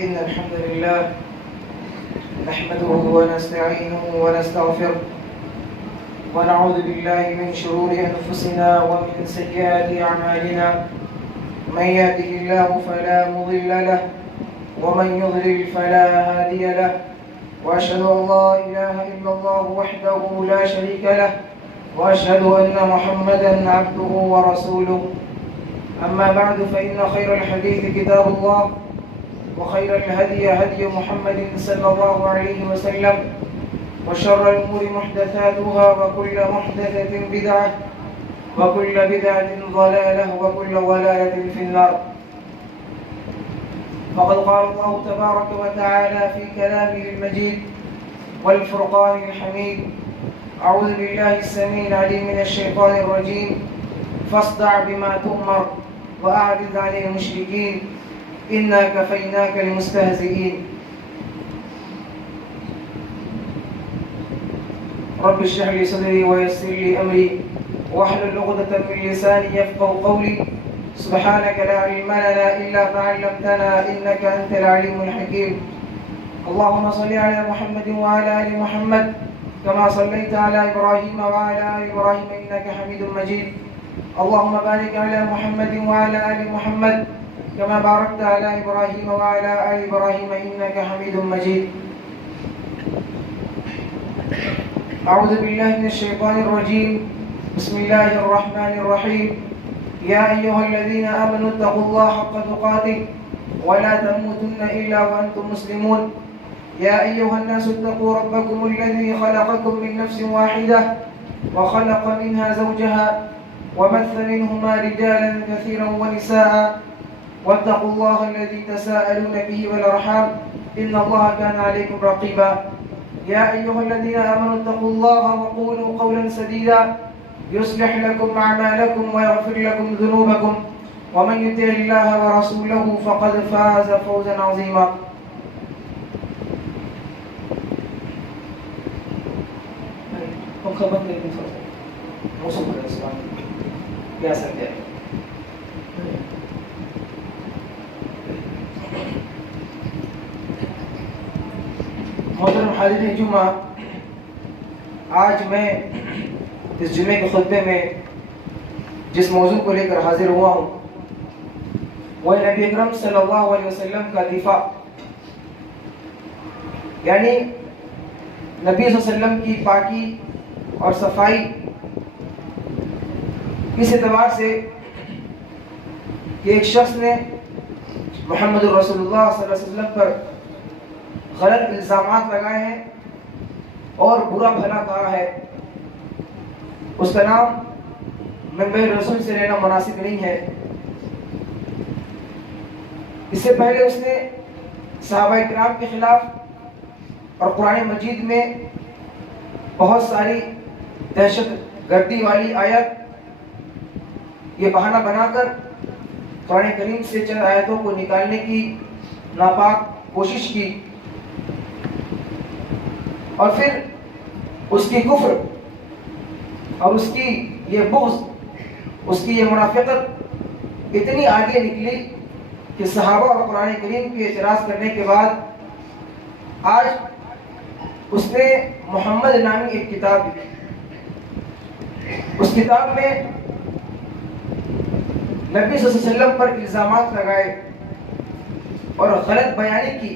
إن الحمد لله نحمده ونستعينه ونستغفره ونعوذ بالله من شرور أنفسنا ومن سيئات أعمالنا. من يهده الله فلا مضل له ومن يضلل فلا هادي له، وأشهد أن لا إله إلا الله وحده لا شريك له، وأشهد أن محمدا عبده ورسوله. أما بعد، فإن خير الحديث كتاب الله، وخير الهدي هدي محمد صلى الله عليه وسلم، وشر الأمور محدثاتها، وكل محدثة بدعة، وكل بدعة ضلالة، وكل ضلالة في النار. فقد قال الله تبارك وتعالى في كلامه المجيد والفرقان الحميد: أعوذ بالله السميع العليم من الشيطان الرجيم، فاصدع بما تؤمر وأعرض عن المشركين إنا كفيناك المستهزئين. رب اشرح لي صدري ويسر لي أمري واحلل عقدة من لساني يفقهوا قولي. سبحانك لا علم لنا إلا ما علمتنا إنك أنت العليم الحكيم. اللهم صل على محمد وعلى آل محمد كما صليت على إبراهيم وعلى آل إبراهيم إنك حميد مجيد. اللهم بارك على محمد وعلى آل محمد كما باركت على إبراهيم وعلى آل إبراهيم إنك حميد مجيد. أعوذ بالله من الشيطان الرجيم. بسم الله الرحمن الرحيم. يا أيها الذين آمنوا اتقوا الله حق تقاته ولا تموتن إلا وأنتم مسلمون. يا أيها الناس اتقوا ربكم الذي خلقكم من نفس واحدة وخلق منها زوجها وبث منهما رجالا كثيرا ونساء، واتقوا الله الذي تساءلون به والأرحام إن الله كان عليكم رقيبا. يا أيها الذين آمنوا اتقوا الله وقولوا قولا سديدا يصلح لكم أعمالكم ويغفر لكم ذنوبكم، ومن يطع الله ورسوله فقد فاز فوزا عظيما. محترم حاضرین جمعہ، آج میں اس جمعے کے خطبے میں جس موضوع کو لے کر حاضر ہوا ہوں وہ نبی اکرم صلی اللہ علیہ وسلم کا دفاع، یعنی نبی صلی اللہ علیہ وسلم کی پاکی اور صفائی اس اعتبار سے کہ ایک شخص نے محمد رسول اللہ صلی اللہ علیہ وسلم پر غلط الزامات لگائے ہیں اور برا بھلا کہا ہے، اس کا نام منبر رسول سے لینا مناسب نہیں ہے۔ اس سے پہلے اس نے صحابہ کرام کے خلاف اور قرآن مجید میں بہت ساری دہشت گردی والی آیت یہ بہانہ بنا کر قرآن کریم سے چند آیتوں کو نکالنے کی ناپاک کوشش کی، اور پھر اس کی کفر اور اس کی یہ بغض، اس کی یہ منافقت اتنی آگے نکلی کہ صحابہ اور قرآن کریم کے اعتراض کرنے کے بعد آج اس نے محمد نامی ایک کتاب لکھی۔ اس کتاب میں نبی صلی اللہ علیہ وسلم پر الزامات لگائے اور غلط بیانی کی،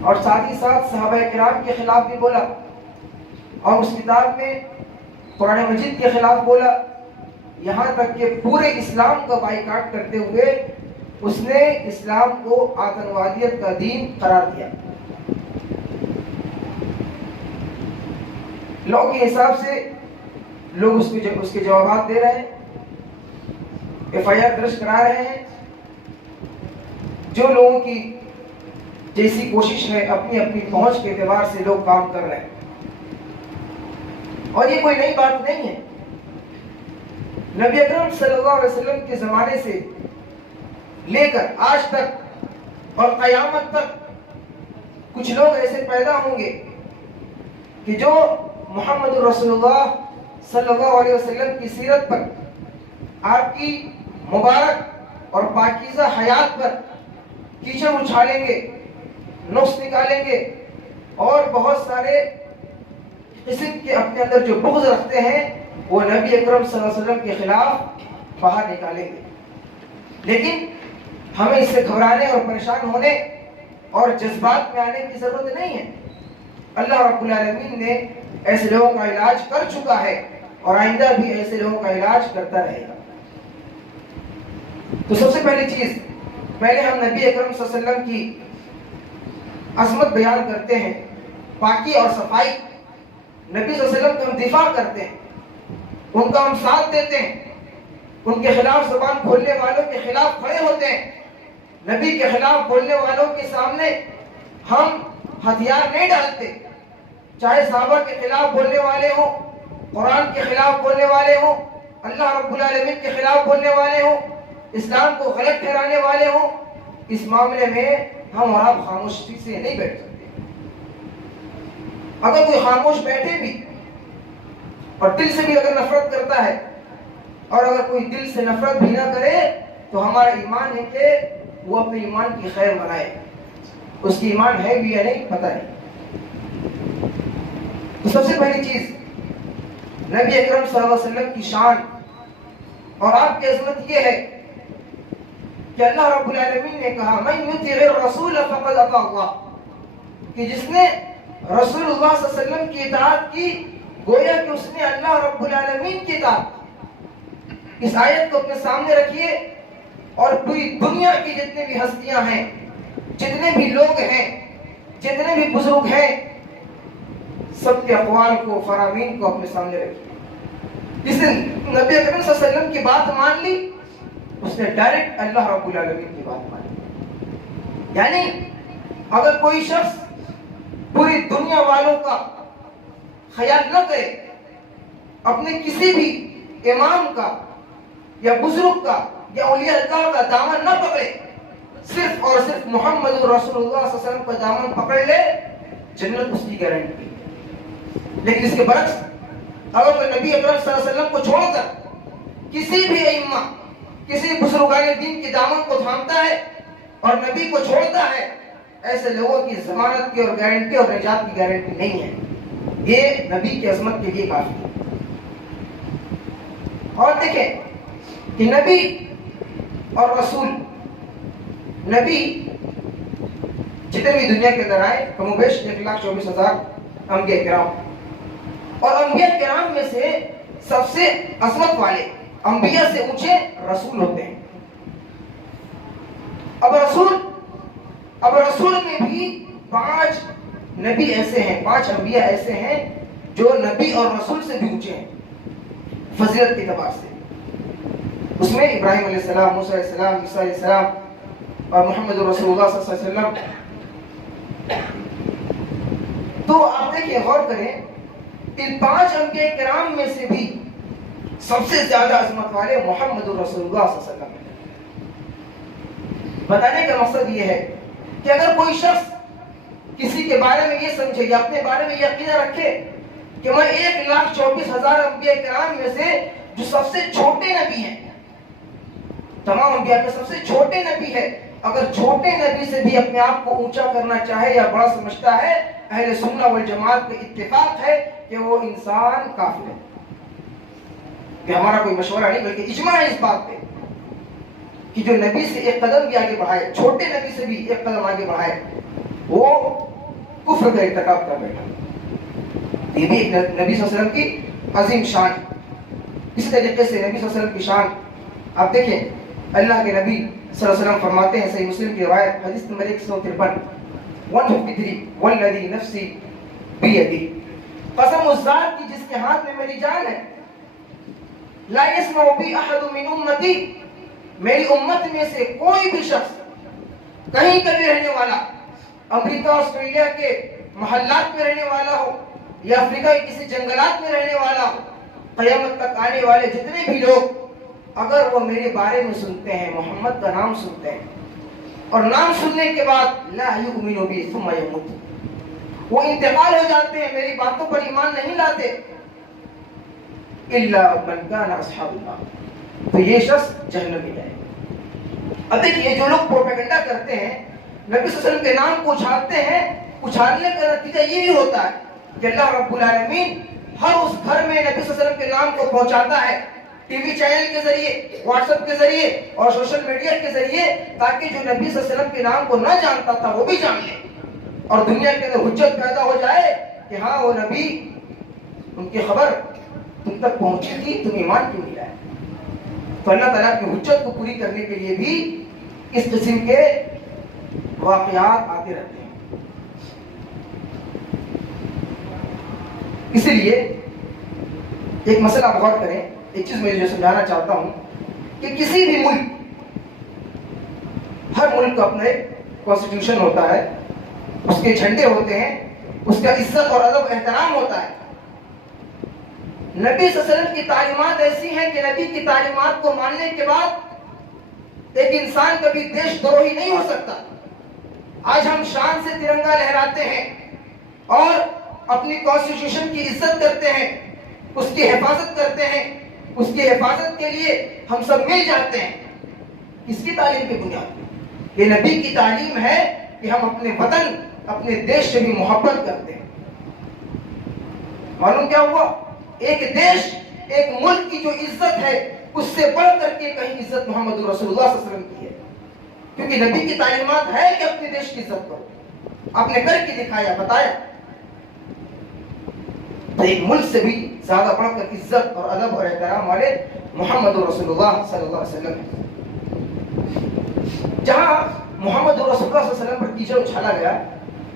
اور ساتھ ہی ساتھ صحابہ کرام کے خلاف بھی بولا، اور اس کتاب میں قرآن مجید کے خلاف بولا، یہاں تک کہ پورے اسلام کا بائیکاٹ کرتے ہوئے اس نے اسلام کو آتنوادیت کا دین قرار دیا۔ لوگوں کے حساب سے لوگ اس کے جوابات دے رہے ہیں، ایف آئی آر درج کرا رہے ہیں، جو لوگوں کی جیسی کوشش ہے اپنی اپنی پہنچ کے اعتبار سے لوگ کام کر رہے ہیں، اور یہ کوئی نئی بات نہیں ہے۔ نبی اکرم صلی اللہ علیہ وسلم کے زمانے سے لے کر آج تک اور قیامت تک کچھ لوگ ایسے پیدا ہوں گے کہ جو محمد رسول اللہ صلی اللہ علیہ وسلم کی سیرت پر، آپ کی مبارک اور پاکیزہ حیات پر کیچڑ اچھالیں گے، نقص نکالیں گے اور بہت سارے قسم کے اپنے اندر جو بغض رکھتے ہیں وہ نبی اکرم صلی اللہ علیہ وسلم کے خلاف باہر نکالیں گے. لیکن ہمیں اس سے گھبرانے اور پریشان ہونے اور جذبات میں آنے کی ضرورت نہیں ہے. اللہ رب العالمین نے ایسے لوگوں کا علاج کر چکا ہے اور آئندہ بھی ایسے لوگوں کا علاج کرتا رہے گا. تو سب سے پہلی چیز، پہلے ہم نبی اکرم صلی اللہ علیہ وسلم کی عظمت بیان کرتے ہیں، پاکی اور صفائی. نبی صلی اللہ علیہ وسلم کا ہم دفاع کرتے ہیں، ان کا ہم ساتھ دیتے ہیں، ان کے خلاف زبان کھولنے والوں کے خلاف کھڑے ہوتے ہیں. نبی کے خلاف بولنے والوں کے سامنے ہم ہتھیار نہیں ڈالتے، چاہے صحابہ کے خلاف بولنے والے ہوں، قرآن کے خلاف بولنے والے ہوں، اللہ رب العالمین کے خلاف بولنے والے ہوں، اسلام کو غلط ٹھہرانے والے ہوں. اس معاملے میں ہم اور آپ خاموشی سے نہیں بیٹھ سکتے. اگر کوئی خاموش بیٹھے بھی اور دل سے بھی اگر نفرت کرتا ہے، اور اگر کوئی دل سے نفرت بھی نہ کرے، تو ہمارا ایمان ہے کہ وہ اپنے ایمان کی خیر منائے. اس کی ایمان ہے بھی یا نہیں پتہ نہیں. تو سب سے پہلی چیز، نبی اکرم صلی اللہ علیہ وسلم کی شان اور آپ کی عظمت یہ ہے کہ اللہ رب العالمین نے کہا من یطیع الرسول فقد اطاع اللہ، کہ جس نے رسول اللہ صلی اللہ علیہ وسلم کی اطاعت کی گویا کہ اس نے اللہ رب العالمین کی اطاعت. اس آیت کو اپنے سامنے رکھیے اور پوری دنیا کی جتنے بھی ہستیاں ہیں، جتنے بھی لوگ ہیں، جتنے بھی بزرگ ہیں، سب کے اقوال کو، فرامین کو اپنے سامنے رکھیے. جس نے نبی اکرم صلی اللہ علیہ وسلم کی بات مان لی، اس نے ڈائریکٹ اللہ رب العالمین کی بات مان لی. یعنی اگر کوئی شخص پوری دنیا والوں کا خیال نہ کرے، اپنے کسی بھی امام کا یا بزرگ کا یا اولیاء اللہ کا دامن نہ پکڑے، صرف اور صرف محمد رسول اللہ صلی اللہ علیہ وسلم کا دامن پکڑ لے، جنت اس کی گارنٹی. لیکن اس کے برعکس اگر کوئی نبی اکرم صلی اللہ علیہ وسلم کو چھوڑ کر کسی بھی ائمہ، کسی بزرگان دین کے دامن کو تھامتا ہے اور نبی کو چھوڑتا ہے، ایسے لوگوں کی ضمانت کی اور گارنٹی اور نجات کی گارنٹی نہیں ہے. یہ نبی کی عظمت کے لیے کافی ہے. اور دیکھیں کہ نبی اور رسول، نبی جتنے بھی دنیا کے اندر آئے کم و بیش 1,24,000 انبیاء کرام، اور انبیاء کرام میں سے سب سے عظمت والے، انبیاء سے اونچے رسول ہوتے ہیں. اب رسول میں بھی 5 نبی ایسے ہیں، 5 انبیاء ایسے ہیں جو نبی اور رسول سے بھی اونچے ہیں فضیلت کے اعتبار سے. اس میں ابراہیم علیہ السلام، موسیٰ علیہ السلام، عیسیٰ علیہ السلام اور محمد رسول اللہ صلی اللہ علیہ وسلم. تو آپ دیکھیں، غور کریں، ان 5 انبیاء کرام میں سے بھی سب سے زیادہ عظمت والے محمد رسول اللہ صلی اللہ علیہ وسلم ہیں. بتانے کا مقصد یہ ہے کہ اگر کوئی شخص کسی کے بارے میں یہ سمجھے یا اپنے بارے میں یہ عقیدہ رکھے کہ میں 1,24,000 انبیاء کرام میں سے جو سب سے چھوٹے نبی ہیں، تمام انبیاء کے سب سے چھوٹے نبی ہے، اگر چھوٹے نبی سے بھی اپنے آپ کو اونچا کرنا چاہے یا بڑا سمجھتا ہے، اہل سنہ والجماعت کا اتفاق ہے کہ وہ انسان کافر ہے. کہ ہمارا کوئی مشورہ نہیں بلکہ اجماع ہے اس بات پہ کہ جو نبی سے ایک قدم بھی آگے بڑھائے، چھوٹے نبی سے بھی ایک قدم آگے بڑھائے، وہ کفر کا ارتکاب کر بیٹھا. یہ بھی ایک نبی صلی اللہ علیہ وسلم کی عظیم شان. اسی طریقے سے نبی صلی اللہ علیہ وسلم کی شان آپ دیکھیں، اللہ کے نبی صلی اللہ علیہ وسلم فرماتے ہیں، صحیح مسلم کی روایت حدیث نمبر 153 والذی نفسی بیدی، قسم اس ذات کی جس کے ہاتھ میں میری جان ہے، لا يسمع بی احد من امتی، میری امت میں سے کوئی بھی شخص کہیں کا بھی رہنے والا، امریکہ آسٹریلیا کے محلات میں رہنے والا ہو یا افریقہ کے کسی جنگلات میں رہنے والا ہو، قیامت تک آنے والے جتنے بھی لوگ اگر وہ میرے بارے میں سنتے ہیں، محمد کا نام سنتے ہیں، اور نام سننے کے بعد لا یؤمن بی ثم یموت، وہ انتقال ہو جاتے ہیں، میری باتوں پر ایمان نہیں لاتے، الا من کان اصحاب النار، تو یہ شخص جہنم میں جائے. اب دیکھیے جو لوگ پروپیگنڈا کرتے ہیں نبی صلی اللہ علیہ وسلم کے نام کو اچھالتے ہیں، اچھالنے کا نتیجہ یہی ہوتا ہے کہ اللہ رب العالمین ہر اس گھر میں نبی صلی اللہ علیہ وسلم کے نام کو پہنچاتا ہے، ٹی وی چینل کے ذریعے، واٹس ایپ کے ذریعے اور سوشل میڈیا کے ذریعے، تاکہ جو نبی صلی اللہ علیہ وسلم کے نام کو نہ جانتا تھا وہ بھی جان لے اور دنیا کے اندر حجت پیدا ہو جائے کہ ہاں وہ نبی، ان کی خبر تم تک پہنچی تھی، تم ایمان کیوں نہیں لائے؟ تو اللہ تعالیٰ کی حجت کو پوری کرنے کے لیے بھی اس قسم کے واقعات آتے رہتے ہیں۔ اسی لیے ایک مسئلہ آپ غور کریں، ایک چیز میں جو سمجھانا چاہتا ہوں کہ کسی بھی ملک، ہر ملک کا اپنا ایک کانسٹیٹیوشن ہوتا ہے، اس کے جھنڈے ہوتے ہیں، اس کا عزت اور ادب احترام ہوتا ہے۔ نبی صلی اللہ علیہ وسلم کی تعلیمات ایسی ہیں کہ نبی کی تعلیمات کو ماننے کے بعد ایک انسان کبھی دیش دروہی نہیں ہو سکتا۔ آج ہم شان سے ترنگا لہراتے ہیں اور اپنی کانسٹیٹیوشن کی عزت کرتے ہیں، اس کی حفاظت کرتے ہیں، اس کی حفاظت کے لیے ہم سب مل جاتے ہیں۔ اس کی تعلیم کی بنیاد، یہ نبی کی تعلیم ہے کہ ہم اپنے وطن، اپنے دیش سے بھی محبت کرتے ہیں۔ معلوم کیا ہوا؟ ایک دیش، ایک ملک کی جو عزت ہے اس سے بڑھ کر کے کہیں عزت محمد رسول اللہ صلی اللہ علیہ وسلم کی ہے، کیونکہ نبی کی تعلیمات ہے کہ اپنے دیش کی عزت کرو، آپ نے کر کے دکھایا، بتایا۔ تو ایک ملک سے بھی زیادہ بڑھ کر عزت اور ادب اور احترام والے محمد رسول اللہ صلی اللہ علیہ وسلم ہیں۔ جہاں محمد رسول اللہ صلی اللہ علیہ وسلم پر کیچڑ اچھالا گیا،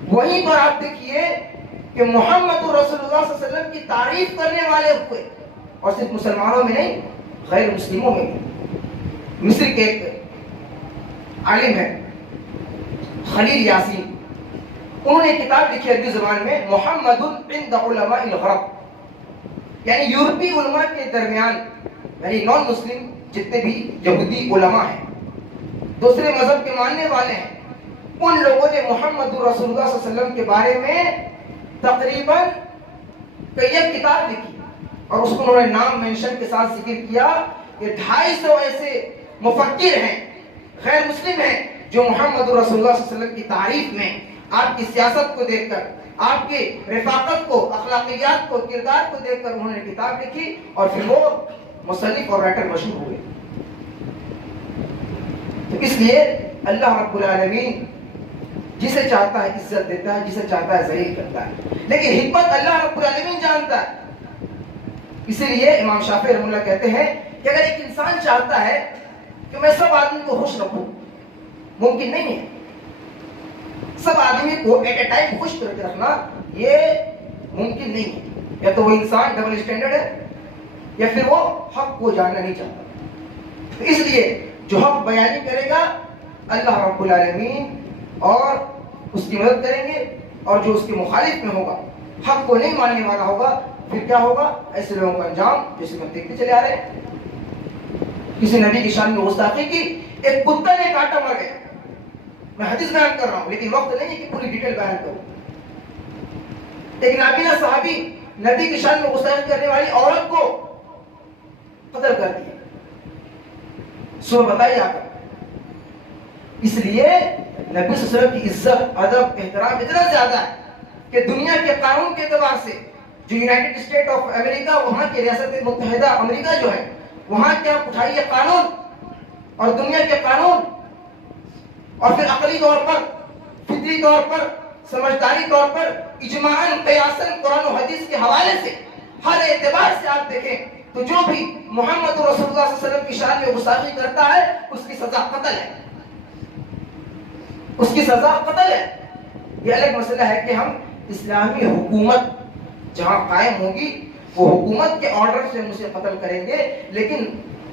وہیں پر آپ دیکھیے کہ محمد رسول اللہ صلی اللہ علیہ وسلم کی تعریف کرنے والے ہوئے، اور صرف مسلمانوں میں نہیں، غیر مسلموں میں بھی۔ مصر کے ایک عالم ہے خلیل یاسین، انہوں نے کتاب لکھی عربی زبان میں، محمد عند علماء الغرب، یعنی یورپی علماء کے درمیان، یعنی نان مسلم جتنے بھی یہودی علماء ہیں، دوسرے مذہب کے ماننے والے ہیں، ان لوگوں نے محمد رسول اللہ صلی اللہ علیہ وسلم کے بارے میں تقریباً کئی کتاب لکھی، اور اس کو انہوں نے نام مینشن کے ساتھ ذکر کیا کہ 250 ایسے مفکر ہیں، غیر مسلم ہیں، جو محمد رسول اللہ صلی اللہ علیہ وسلم کی تعریف میں آپ کی سیاست کو دیکھ کر، آپ کی رفاقت کو، اخلاقیات کو، کردار کو دیکھ کر انہوں نے کتاب لکھی، اور پھر وہ مصنف اور رائٹر مشہور ہوئے۔ تو اس لیے اللہ رب العالمین جسے چاہتا ہے عزت دیتا ہے، جسے چاہتا ہے ذلیل کرتا ہے، لیکن حکمت اللہ رب العالمین جانتا ہے۔ اسی لیے امام شافعی رحمہ اللہ کہتے ہیں کہ اگر ایک انسان چاہتا ہے کہ میں سب آدمی کو خوش رکھوں، ممکن نہیں ہے۔ سب آدمی کو ایٹ اے ٹائم خوش کر کے رکھنا یہ ممکن نہیں ہے۔ یا تو وہ انسان ڈبل اسٹینڈرڈ ہے، یا پھر وہ حق کو جاننا نہیں چاہتا۔ تو اس لیے جو حق بیانی کرے گا اللہ رب العالمین اور اس کی مدد کریں گے، اور جو اس کے مخالف میں ہوگا، حق کو نہیں ماننے والا ہوگا، پھر کیا ہوگا؟ ایسے لوگوں کا انجام جیسے ہم دیکھتے چلے آ رہے ہیں۔ کسی نبی کی شان میں گستاخی کی، ایک کتا نے کاٹا، مر گیا۔ میں حدیث بیان کر رہا ہوں، لیکن وقت نہیں ہے کہ پوری ڈیٹیل بیان کروں۔ ایک نابینا صحابی نبی کی شان میں گستاخی کرنے والی عورت کو قتل کر دیا۔ سو بتائیے آپ، اس لیے نبی صلی اللہ علیہ وسلم کی عزت، ادب، احترام اتنا زیادہ ہے کہ دنیا کے قانون کے اعتبار سے جو یونائٹڈ اسٹیٹ آف امریکہ، وہاں کی ریاست متحدہ امریکہ جو ہے، وہاں کیا اٹھائیے قانون اور دنیا کے قانون، اور پھر عقلی طور پر، فطری طور پر، سمجھداری طور پر، اجماعاً، قیاساً، قرآن و حدیث کے حوالے سے، ہر اعتبار سے آپ دیکھیں تو جو بھی محمد رسول اللہ صلی اللہ علیہ وسلم کی شان میں گستاخی کرتا ہے اس کی سزا قتل ہے، اس کی سزا قتل ہے۔ یہ الگ مسئلہ ہے کہ ہم اسلامی حکومت جہاں قائم ہوگی وہ حکومت کے آرڈر سے ہم اسے قتل کریں گے، لیکن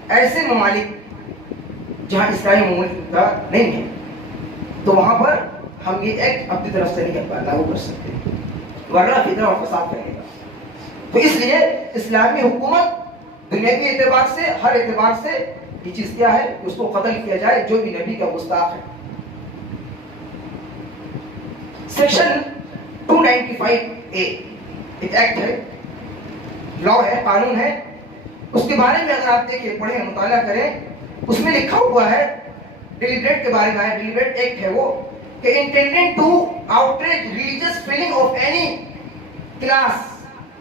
ایسے ممالک جہاں اسلامی ممالک کا نہیں ہے تو وہاں پر ہم یہ ایکٹ اپنی طرف سے نہیں لاگو کر سکتے، ورنہ فتنہ اور فساد کرے گا۔ تو اس لیے اسلامی حکومت دنیاوی اعتبار سے، ہر اعتبار سے یہ چیز کیا ہے کہ اس کو قتل کیا جائے جو بھی نبی کا گستاخ ہے۔ سیکشن 295A ایک ایکٹ ہے، لا ہے، قانون ہے، اس کے بارے میں اگر آپ دیکھیں، پڑھیں، مطالعہ کریں، اس میں لکھا ہوا ہے ڈیلیبریٹ کے بارے میں ہے، ڈیلیبریٹ ایکٹ ہے وہ، کہ intending to outrage religious feeling of any class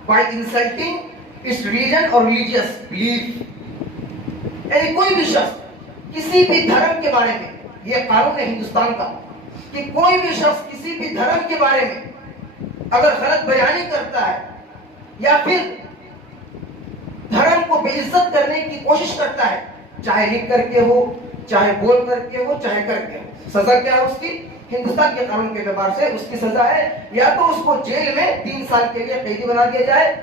by insulting its religion or religious belief. یعنی کوئی بھی شخص کسی بھی دھرم کے بارے میں، یہ قانون ہے ہندوستان کا، کہ کوئی بھی شخص کسی بھی دھرم کے بارے میں اگر غلط بیانی کرتا ہے یا پھر دھرم کو بے عزت کرنے کی کوشش کرتا ہے، چاہے لکھ کر کے ہو، چاہے بول کر کے ہو، چاہے کر کے ہو، سزا کیا ہے اس کی؟ ہندوستان کے قانون کے اعتبار سے اس کی سزا ہے یا تو اس کو جیل میں 3 سال کے لیے قیدی بنا دیا جائے،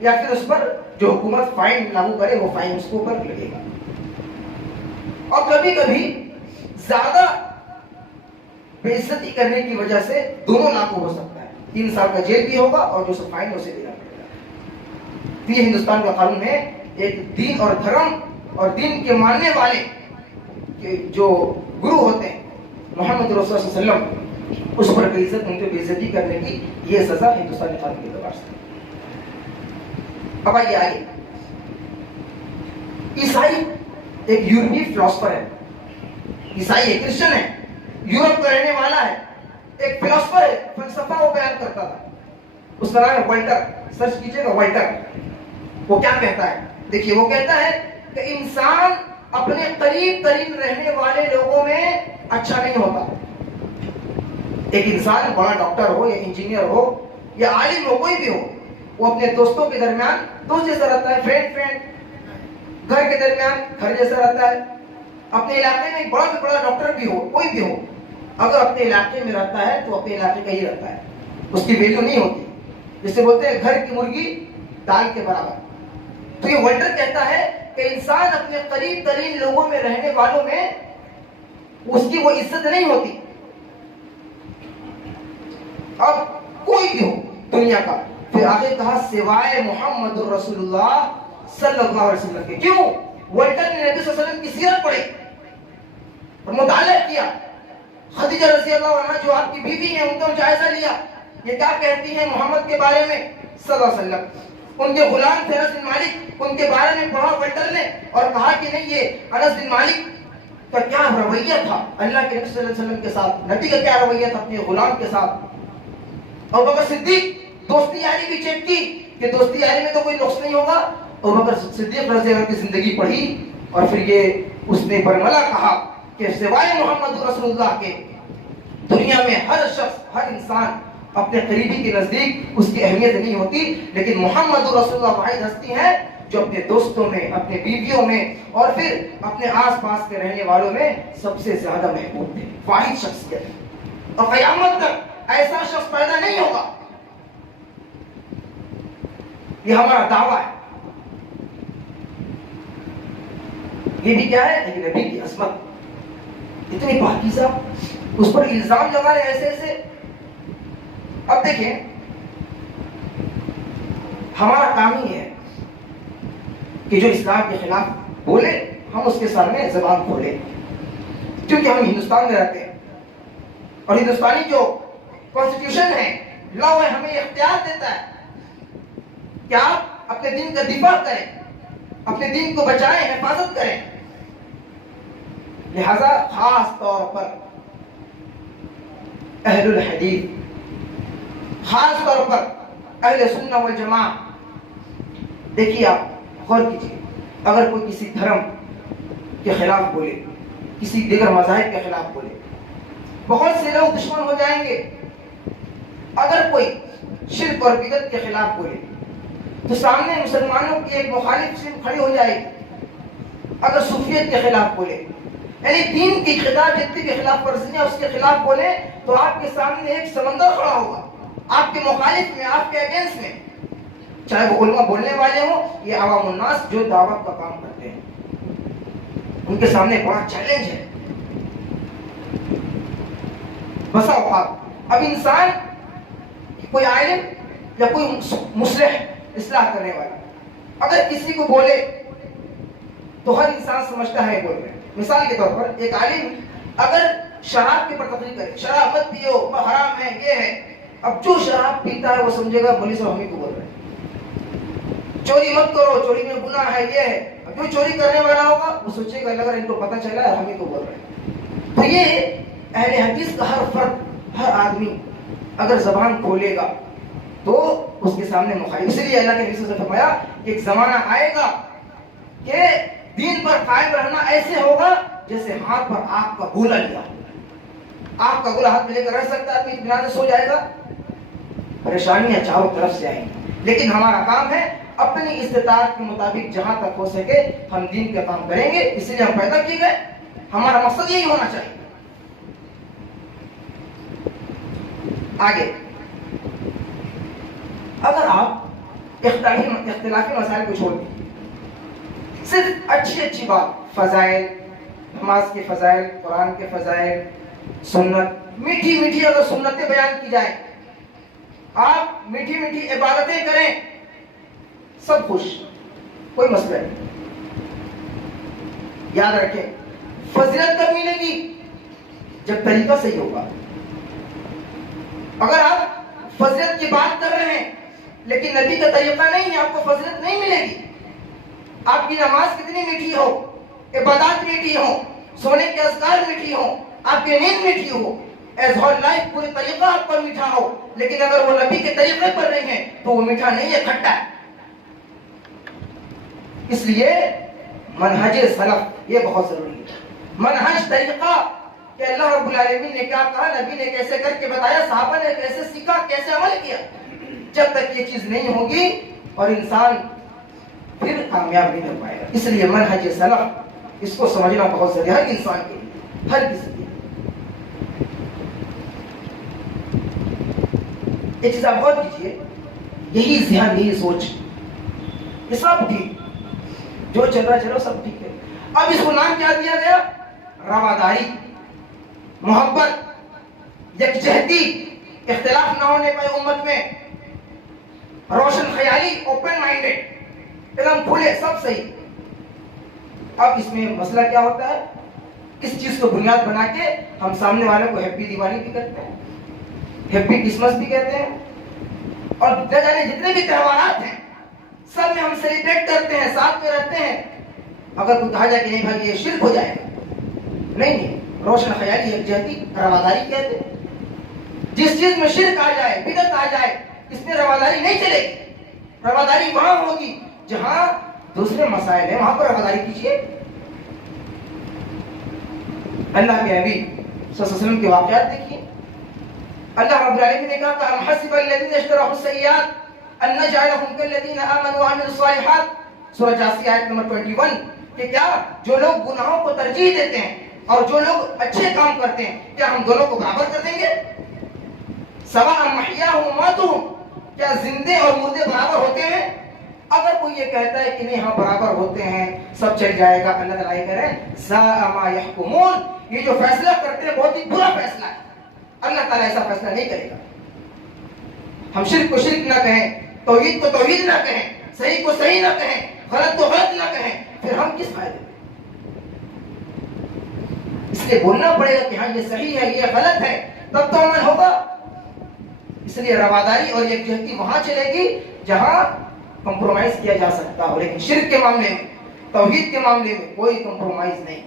یا پھر اس پر جو حکومت فائن لاگو کرے وہ فائن اس کو اوپر لگے گا. اور کبھی کبھی زیادہ بے عزتی کرنے کی وجہ سے دونوں لاگو ہو سکتا ہے، 3 سال کا جیل بھی ہوگا اور جو سب فائن اسے دینا پڑے گا. یہ ہندوستان کا قانون ہے. ایک دین اور دھرم اور دین کے ماننے والے جو گرو ہوتے ہیں محمد رسول اللہ صلی اللہ علیہ وسلم، اس پر بے عزت، ان کی بے عزتی کرنے کی یہ سزا ہندوستانی قانون کے اعتبار سے. اب آئیے، عیسائی ایک یورپی فلاسفر ہے، عیسائی ہے، کرسچن ہے، یورپ کا رہنے والا ہے، ایک فلاسفر ہے، فلسفہ وہ بیان کرتا تھا. اس کا نام ہے والٹر، سرچ کیجئے گا والٹر. وہ کیا کہتا ہے؟ دیکھیے وہ کہتا ہے کہ انسان اپنے قریب ترین رہنے والے لوگوں میں اچھا نہیں ہوتا. ایک انسان بڑا ڈاکٹر ہو یا انجینئر ہو یا عالم ہو، کوئی بھی ہو، وہ اپنے دوستوں کے درمیان دوست جیسا رہتا ہے، فرینڈ، گھر کے درمیان گھر جیسا رہتا ہے. اپنے علاقے میں ایک بڑا سے بڑا ڈاکٹر بھی ہو، کوئی بھی ہو، اگر اپنے علاقے میں رہتا ہے تو اپنے علاقے کا ہی رہتا ہے، اس کی ویلیو نہیں ہوتی. جسے بولتے ہیں گھر کی مرغی دال کے برابر. تو یہ والٹر کہتا ہے کہ انسان اپنے قریب ترین لوگوں میں رہنے والوں میں اس کی وہ عزت نہیں ہوتی. اب کوئی بھی ہو دنیا کا. پھر آگے کہا سوائے محمد رسول اللہ صلی اللہ علیہ وسلم کے. کیوں؟ والٹر نے نبی صلی اللہ علیہ وسلم کی سیرت پڑھی اور مطالعہ کیا. خدیجہ رضی اللہ عنہا جو آپ کی بیوی ہیں ان کا جائزہ لیا، یہ کیا کہتی ہیں محمد کے بارے میں صلی اللہ علیہ وسلم. ان کے غلام تھے انس بن مالک، ان کے بارے میں پڑھا والٹر نے اور کہا کہ نہیں، یہ انس بن مالک کا کیا رویہ تھا اللہ کے نبی صلی اللہ علیہ وسلم کے ساتھ، نبی کا کیا رویہ تھا اپنے غلام کے ساتھ. اور ابو بکر صدیق دوستی یاری بھی چیک کی کہ دوستی یاری میں تو کوئی نقص نہیں ہوگا. ابو بکر صدیق رضی اللہ عنہ کی زندگی پڑھی اور پھر یہ اس نے برملا کہا کہ سوائے محمد رسول اللہ کے دنیا میں ہر شخص، ہر انسان اپنے قریبی کے نزدیک اس کی اہمیت نہیں ہوتی، لیکن محمد رسول اللہ واحد ہستی ہے جو اپنے دوستوں میں، اپنے بیویوں میں اور پھر اپنے آس پاس کے رہنے والوں میں سب سے زیادہ محبوب تھے. واحد شخصیت. اور قیامت تک ایسا شخص پیدا نہیں ہوگا. یہ ہمارا دعویٰ ہے. یہ بھی کیا ہے؟ لیکن نبی کی عظمت اتنی پاکیزہ، اس پر الزام لگا رہے ایسے ایسے. اب دیکھیں ہمارا کام ہی ہے کہ جو اسلام کے خلاف بولے ہم اس کے سامنے زبان کھولیں، کیونکہ ہم ہندوستان میں رہتے ہیں اور ہندوستانی جو کانسٹیٹیوشن ہے، لا ہے، ہمیں اختیار دیتا ہے کہ آپ اپنے دین کا دفاع کریں، اپنے دین کو بچائیں، حفاظت کریں. لہذا خاص طور پر اہل الحدیث، خاص طور پر اہل سنہ والجماع، دیکھیے آپ غور کیجیے، اگر کوئی کسی دھرم کے خلاف بولے، کسی دیگر مذاہب کے خلاف بولے، بہت سے لوگ دشمن ہو جائیں گے. اگر کوئی شرک اور بدعت کے خلاف بولے تو سامنے مسلمانوں کی ایک مخالف صنف کھڑی ہو جائے گی. اگر صوفیت کے خلاف بولے، یعنی دین کی خطاب جتنی بھی خلاف ورزیاں اس کے خلاف بولے، تو آپ کے سامنے ایک سمندر کھڑا ہوگا، آپ کے مخالف میں، آپ کے اگینسٹ میں. چاہے وہ علماء بولنے والے ہوں یا عوام الناس جو دعوت کا کام کرتے ہیں، ان کے سامنے بڑا چیلنج ہے. بسا اوقات اب انسان کوئی عالم یا کوئی مصلح، اصلاح کرنے والا اگر کسی کو بولے تو ہر انسان سمجھتا ہے بول رہے ہیں. مثال کے طور پر ایک عالم اگر شراب کے پر تقریر کرے، شراب مت پیو، حرام ہے، یہ ہے، اب جو شراب پیتا ہے وہ سمجھے گا مولوی صاحب ہمیں کو بول رہے ہیں. چوری مت کرو، چوری میں گناہ ہے، یہ ہے. اب جو چوری کرنے والا ہوگا وہ سوچے گا لگ رہا ہے ان کو پتہ چلا ہے ہمیں کو بول رہے ہیں. تو یہ اہل حدیث کا ہر فرد، ہر آدمی اگر زبان کھولے گا تو اس کے سامنے مخالف. اس لیے اللہ کے نبی نے فرمایا کہ ایک زمانہ آئے گا کہ دین پر قائم رہنا ایسے ہوگا جیسے ہاتھ پر آگ کا گولا لیا. آگ کا گولا ہاتھ میں لے کر رہ سکتا ہے، اطمینان سے سو جائے گا. پریشانیاں چاروں طرف سے آئیں گی، لیکن ہمارا کام ہے اپنی استطاعت کے مطابق جہاں تک ہو سکے ہم دین کا کام کریں گے. اس لیے ہم پیدا کیے گئے، ہمارا مقصد یہی ہونا چاہیے. آگے اگر آپ اختلافی مسائل کو چھوڑ دیں، صرف اچھی بات، فضائل، نماز کے فضائل، قرآن کے فضائل، سنت، میٹھی اگر سنتیں بیان کی جائیں، آپ میٹھی عبادتیں کریں، سب خوش، کوئی مسئلہ نہیں. یاد رکھیں فضیلت کب ملے گی؟ جب طریقہ صحیح ہوگا. اگر آپ فضیلت کی بات کر رہے ہیں لیکن نبی کا طریقہ نہیں ہے، آپ کو فضیلت نہیں ملے گی. آپ کی نماز کتنی میٹھی ہو، عبادات میٹھی ہو، سونے کے اذکار میٹھی ہو، آپ کی نیند میٹھی ہو، ایز ہول لائف پورے طریقہ آپ پر میٹھا ہو، لیکن اگر وہ نبی کے طریقے پر نہیں ہے تو وہ میٹھا نہیں ہے، کھٹا ہے. اس لیے منہج سلف یہ بہت ضروری ہے. منہج، طریقہ کہ اللہ رب العالمین نے کیا کہا، نبی نے کیسے کر کے بتایا، صحابہ نے کیسے سیکھا، کیسے عمل کیا. جب تک یہ چیز نہیں ہوگی اور انسان پھر کامیاب نہیں ہو پائے گا. اس لیے منہج سلف اس کو سمجھنا بہت ضروری ہے ہر انسان کے لیے، ہر کسی کے لیے. ایک چیز آپ غور کیجیے، یہی ذہن، یہی سوچ، یہ سب ٹھیک، جو چل رہا چلو سب ٹھیک ہے. اب اس کو نام کیا دیا گیا؟ رواداری، محبت، یکجہتی، اختلاف نہ ہونے پائے امت میں، روشن خیالی، اوپن مائنڈیڈ، ایک دم کھلے، سب صحیح. اب اس میں مسئلہ کیا ہوتا ہے؟ اس چیز کو بنیاد بنا کے ہم سامنے والوں کو ہیپی دیوالی بھی کرتے ہیں، ہیپی کرسمس بھی کہتے ہیں، اور نہ جانے جتنے بھی تہوارات ہیں سب میں ہم سیلیبریٹ کرتے ہیں، ساتھ میں رہتے ہیں. اگر کوئی کہا جائے کہ نہیں بھائی یہ شرک ہو جائے گا، نہیں، روشن خیالی، یکجہتی، رواداری کہتے ہیں. جس چیز میں شرک آ جائے، بدعت آ جائے، اس میں رواداری نہیں چلے گی. رواداری وہاں ہوگی جہاں دوسرے مسائل ہیں، وہاں پر رواداری کیجیے. اللہ کے نبی صلی اللہ علیہ وسلم کے واقعات دیکھیے. اللہ رب العالمین نے کہا کہ ام حسب الذین اجترحوا السیئات ان نجعلهم كالذین آمنوا وعملوا الصالحات، سورہ جاسیہ آیت نمبر 21. کہ کیا جو لوگ گناہوں کو ترجیح دیتے ہیں اور جو لوگ اچھے کام کرتے ہیں، کیا ہم دونوں کو برابر کر دیں گے؟ سواء محیاہم ومماتہم، کیا زندے اور مردے برابر ہوتے ہیں؟ اگر کوئی یہ کہتا ہے کہ نہیں ہاں برابر ہوتے ہیں، سب چل جائے گا، اللہ تعالیٰ کہہ رہے ہیں ساء ما یحکمون، یہ جو فیصلہ کرتے ہیں بہت ہی برا فیصلہ ہے. اللہ تعالیٰ ایسا فیصلہ نہیں کرے گا. ہم شرک کو شرک نہ کہیں، توحید کو توحید نہ کہیں، صحیح کو صحیح نہ کہیں، غلط کو غلط نہ کہیں، پھر ہم کس فائدے میں؟ اس لیے بولنا پڑے گا کہ ہاں یہ صحیح ہے، یہ غلط ہے، تب تو عمل ہوگا. اس لیے رواداری اور یکجہتی وہاں چلے گی جہاں کمپرومائز کیا جا سکتا ہو، لیکن شرک کے معاملے میں، توحید کے معاملے میں کوئی کمپرومائز نہیں.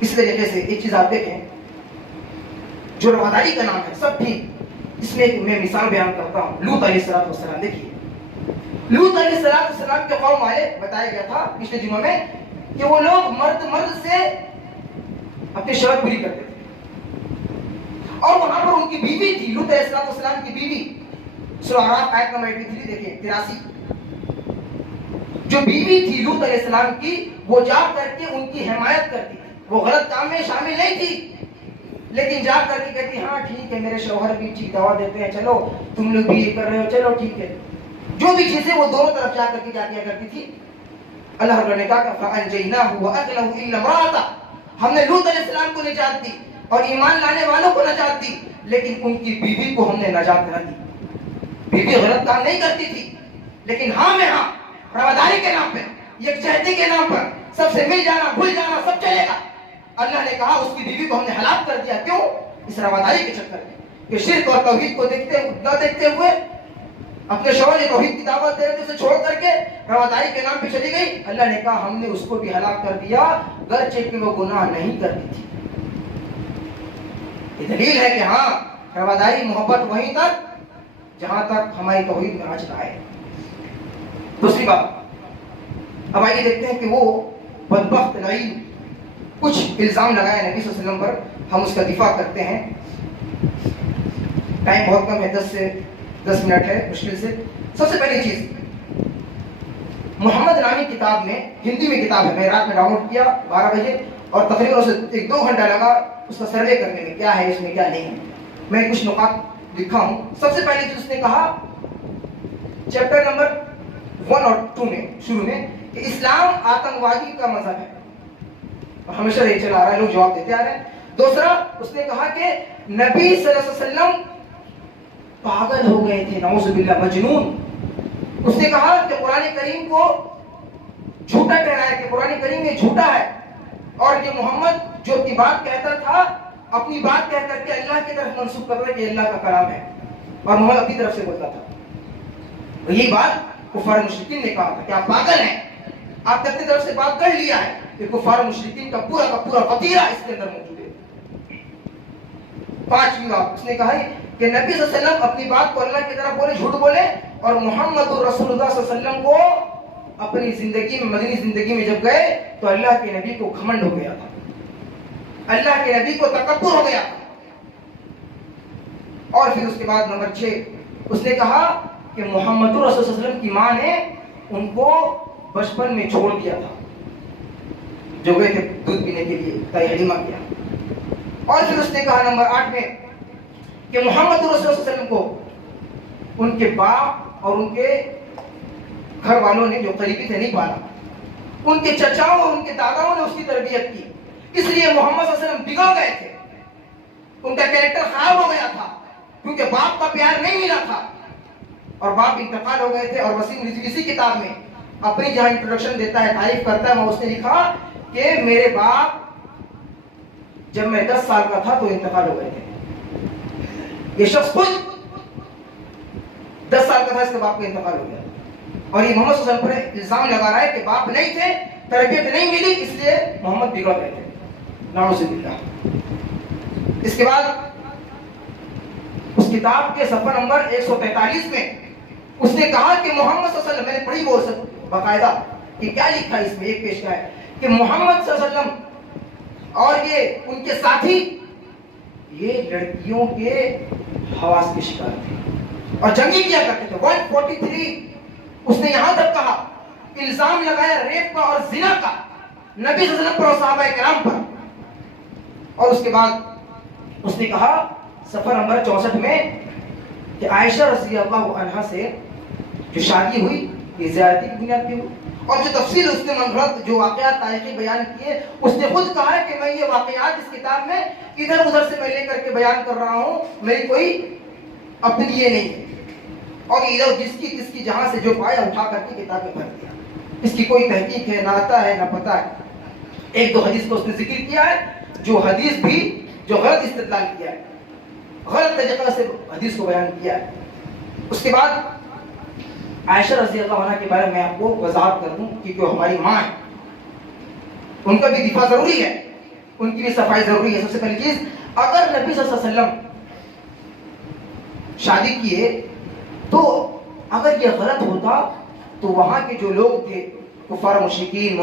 اس طریقے سے ایک چیز آپ دیکھیں، جو رواداری کا نام ہے سب ٹھیک. اس میں میں مثال بیان کرتا ہوں. لوط علیہ السلام، دیکھیے لوط علیہ السلام کے قوم والے، بتایا گیا تھا پچھلے جمعہ میں کہ وہ لوگ مرد سے اپنی شرط پوری کرتے تھے، اور وہاں پر ان کی بیوی تھی، لوط علیہ السلام کی بیوی. سورہ اعراف آیت نمبر 83 دیکھیں، 83. جو بیوی تھی لوط علیہ السلام کی، وہ جا کر کے ان کی حمایت کرتی تھی. وہ غلط کام میں شامل نہیں تھی، لیکن جا کر کے کہتی ہاں ٹھیک ہے، میرے شوہر بھی ٹھیک دعویٰ دیتے ہیں، چلو تم لوگ بھی یہ کر رہے ہو، چلو ٹھیک ہے. جو بھی چیزیں وہ دونوں طرف جا کر کے کیا کیا کرتی تھی. اللہ رب نے کہا کہ فَأَنْجَيْنَاهُ وَأَهْلَهُ إِلَّا امْرَأَتَهُ، ہم نے لوط علیہ السلام کو نجات دی اور ایمان لانے والوں کو نجات دی، لیکن ان کی بیوی کو ہم نے نجات نہ دی. بیوی غلط کام نہیں کرتی تھی، لیکن ہاں میں ہاں، رواداری کے نام پہ، یکجہتی کے نام پر، سب سے مل جانا، بھول جانا، سب چلے گا. اللہ نے کہا اس کی بیوی کو ہم نے ہلاک کر دیا. کیوں؟ اس رواداری کے چکر میں، کہ شرک اور توحید کو نہ دیکھتے ہوئے اپنے شوہر نے توحید کی دعوت دے رہے تھے، اسے چھوڑ کر کے رواداری کے نام پہ چلی گئی. اللہ نے کہا ہم نے اس کو بھی ہلاک کر دیا گرچہ کہ وہ گناہ نہیں کرتی تھی. یہ دلیل ہے کہ ہاں رواداری محبت وہیں تک جہاں تک ہماری توحید میں آج نہ آئے. دوسری بات، اب آئیے دیکھتے ہیں کہ وہ بدبخت لعین کچھ الزام لگایا نبی صلی اللہ علیہ وسلم پر، ہم اس کا دفاع کرتے ہیں. ٹائم بہت کم ہے، 10 منٹ ہے مشکل سے. سب سے پہلی چیز، محمد نامی کتاب میں، ہندی میں کتاب ہے، میں رات میں ڈاؤن لوڈ کیا 12 بجے اور تقریباً اسے 1-2 گھنٹہ لگا اس کا سروے کرنے میں، کیا ہے اس میں کیا نہیں ہے. میں کچھ نکات لکھا ہوں. سب سے پہلی چیز اس نے کہا چیپٹر نمبر 1 اور 2 میں شروع میں کہ اسلام آتنکوادی کا مذہب ہے، اور ہمیشہ یہ چلا آ رہا ہے، لوگ جواب دیتے آ رہے ہیں. دوسرا اس نے کہا کہ نبی صلی اللہ علیہ وسلم پاگل ہو گئے تھے، نعوذ باللہ، مجنون. اس نے کہا کہ قرآن کریم کو جھوٹا ٹھہرایا کہ قرآن کریم یہ جھوٹا ہے، اور یہ محمد جو کی بات کہتا تھا اپنی بات کہہ کر کے اللہ کی طرف منسوب کر رہا ہے کہ اللہ کا کلام ہے، اور محمد اپنی طرف سے بولتا تھا. یہی بات کفار مشرکین نے کہا تھا کہ آپ پاگل ہیں، آپ نے اپنی طرف سے بات کر لیا ہے. کہ کفار مشرکین کا پورا وطیرہ اس کے اندر موجود ہے. 5ویں بات اس نے کہا کہ نبی صلی اللہ علیہ وسلم اپنی بات کو اللہ کی طرف بولے، جھوٹ بولے، اور محمد رسول اللہ صلی اللہ علیہ وسلم کو اپنی زندگی میں، مدنی زندگی میں جب گئے تو اللہ کے نبی کو گھمنڈ ہو گیا تھا، اللہ کے نبی کو تکبر ہو گیا تھا. اور پھر اس کے بعد نمبر 6 اس نے کہا کہ محمد رسول اللہ صلی اللہ علیہ وسلم کی ماں نے ان کو بچپن میں چھوڑ دیا تھا، جو گئے تھے دودھ پینے کے لیے، تائی حلیمہ کیا. اور پھر اس نے کہا نمبر 8 میں کہ محمد رسول اللہ صلی اللہ علیہ وسلم کو ان کے باپ اور ان کے گھر والوں نے جو قریبی تھے نہیں پالا، ان کے چچاؤں اور ان کے داداؤں نے اس کی تربیت کی، اس لیے محمد صلی اللہ علیہ وسلم بگڑ گئے تھے، ان کا کیریکٹر خراب ہو گیا تھا کیونکہ باپ کا پیار نہیں ملا تھا اور باپ انتقال ہو گئے تھے. اور وسیم رضوی اسی کتاب میں اپنی جہاں انٹروڈکشن دیتا ہے، تعریف کرتا ہے، وہ اس نے لکھا کہ میرے باپ جب میں 10 سال کا تھا تو انتقال ہو گئے تھے. یہ شخص خود 10 سال کا تھا، اس کے باپ کا انتقال ہو گیا، اور یہ محمد صلی اللہ علیہ وسلم پر الزام لگا رہا ہے کہ باپ نہیں تھے، تربیت نہیں ملی، اس لیے محمد بگڑ گئے تھے، نعوذ باللہ. اس کے بعد اس کتاب کے صفحہ نمبر 143 میں اس نے کہا کہ محمد صلی اللہ علیہ وسلم، میں نے پڑھی وہ باقاعدہ کہ کیا لکھا اس میں، ایک پیش کا ہے کہ محمد صلی اللہ علیہ وسلم اور یہ ان کے ساتھی یہ لڑکیوں کے حواس کے شکار تھے اور جنگی کیا کرتے تھے. 143 اس نے یہاں تک کہا، الزام لگایا ریپ کا اور زنا کا نبی صلی اللہ علیہ وسلم پر اور صحابہ کرام پر. اور اس کے بعد اس نے کہا صفحہ نمبر 64 میں کہ عائشہ رضی اللہ عنہا سے جو شادی ہوئی یہ زیادتی کی بنیاد پہ ہوئی، اور جو تفصیل اس نے منفرد جو واقعات تاریخی بیان کیے، اس نے خود کہا ہے کہ میں یہ واقعات اس کتاب میں ادھر ادھر سے میں لے کر کے بیان کر رہا ہوں، میری کوئی اپنی یہ نہیں ہے، اور ادھر جس کی جہاں سے جو پایا اٹھا کر کے کتاب میں بھر دیا. اس کی کوئی تحقیق ہے نہ آتا ہے نہ پتہ ہے. 1-2 حدیث کو اس نے ذکر کیا ہے، جو حدیث بھی جو غلط استدلال کیا ہے، غلط طریقہ سے حدیث کو بیان کیا ہے. اس کے بعد عائشہ رضی اللہ عنہ کے بارے میں آپ کو وضاحت کر دوں کیونکہ وہ ہماری ماں ہے، ان کا بھی دفاع ضروری ہے، ان کی بھی صفائی ضروری ہے. سب سے پہلی چیز، اگر نبی صلی اللہ علیہ وسلم شادی کیے تو اگر یہ غلط ہوتا تو وہاں کے جو لوگ تھے کفار مشرکین